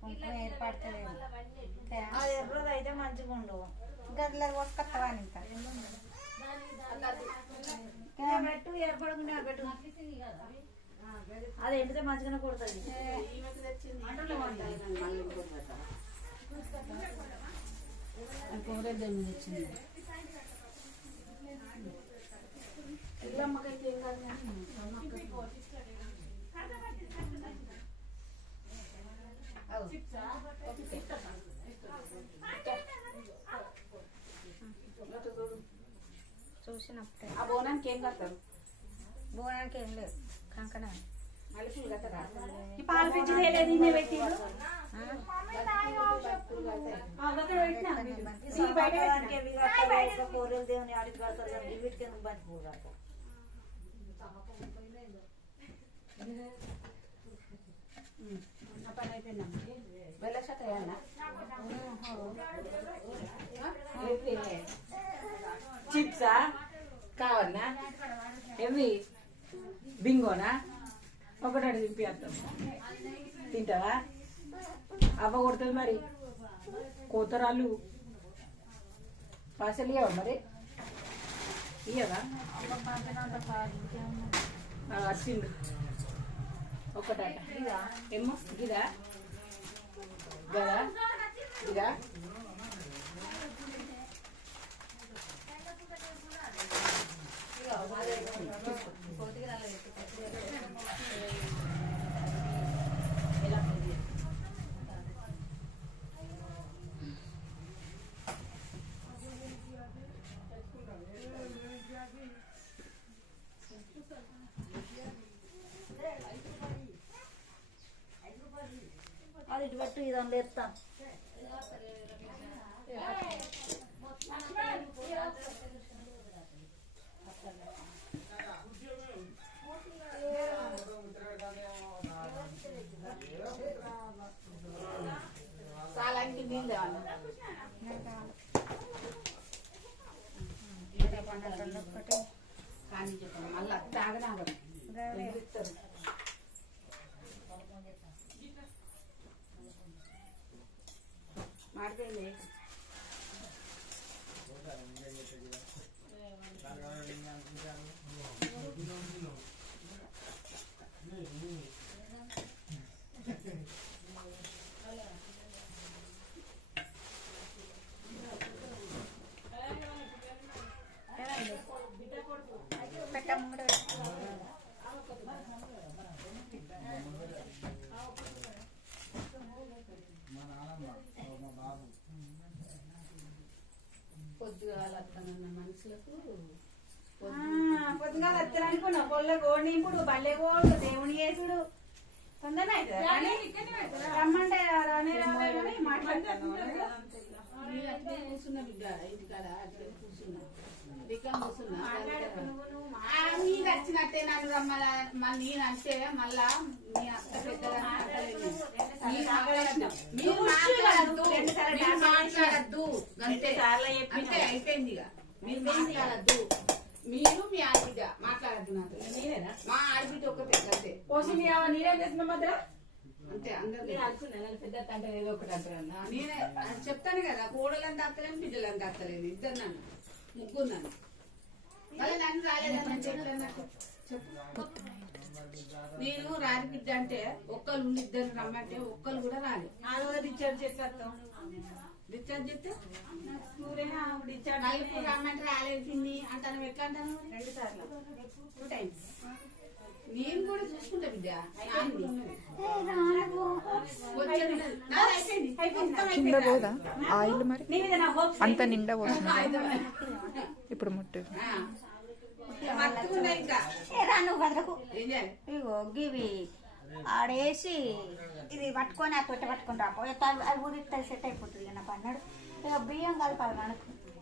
కుంకుమ ఏర్పడతలేదు. అది ఎర్రది అయితే మంచిగా ఉండవు. గదిలో కొత్తవా ఇంకా పెట్టు ఏర్పడకుండా పెట్టు. అది ఎండితే మంచిగానే కొడుతుంది. ఇల్లమ్మకైతే ఏం కాదు. చూసినప్పుడే ఆ బోనానికి ఏం కడతారు? బోనానికి ఏం లేదు, కంకణ పాల ఫ్రిడ్జ్ కూరలు దేవుని ఆడికి కడతారు కానీ వీటికి ఎందుకు బంతి పూలు కడతారు? పని అయిపోయిందమ్మా. బెల్లషట చిప్సా కావన్నా? ఎవి బింగోనా? ఒకటి తింపేస్తాం. తింటావా? అవ్వ కొడుతుంది మరి. కోతరాళ్ళు పాసలు ఇవ్వవా మరి? ఇయ్యవా? వచ్చిండు ఒకట. ఏమో గిదా గదా ఇదా? అది ఇటు పెట్టు, ఇదాన్ని ఎత్తాను. చాలా నీళ్ళు ఒకటి కానీ చెప్పండి మళ్ళీ తాగనాగం మాడిపోయింది. పొద్దుగా వస్తారనుకున్నా పొల్ల గోడి నింపుడు బల్లె గోడు దేవుని చేసుడు తొందరనే అవుతుంది. రమ్మంటే మాట్లాడుతున్నా మీరు వచ్చినట్టే నన్ను రమ్మని నేను అంటే మళ్ళా మీ అత్త పెద్దగా మాట్లాడద్దు అంతే అయిపోయింది. ఇక మీరు మాట్లాడద్దు. మీరు మీ ఆడబిడ్డ మాట్లాడద్దు నాతో. నేనేనా మా ఆడబిడ్డ ఒక్కతే అంతే. నేనేం చేసిన మధ్య అంతే అందరూ పెద్ద అంటే ఏదో ఒకటి అంటారు. నేనే చెప్తాను కదా, కోడలంతా అత్తలేను బిడ్డలంతా అత్తలేదు. ఇద్దరు నన్ను ముగ్గురు నన్ను మళ్ళీ నన్ను రాలేదని చెప్పు. నేను రాని బిడ్డ అంటే ఒక్కరు ఉండి ఇద్దరు రమ్మంటే ఒక్కరు కూడా రాలేదు. డిశ్చార్జ్ చేస్తాం. డిశ్చార్జ్ చేస్తే నలుగురు రమ్మంటే రాలేసింది అంటాను. ఎట్లా అంటాను? 2 సార్లు 2 టైమ్స్. నేను కూడా చూసుకుంటా బిడ్డ. కింద పోదా ఆయిల్ మరి అంత నిండా పోతుంది ఇప్పుడు ముట్టు. ఇగో గివి ఆడేసి ఇది పట్టుకొని ఆ తొట్టె పట్టుకొని రాపో అది ఊరి సెట్ అయిపోతుంది. నా పన్నాడు ఇక బియ్యం కలపాలి మనకు.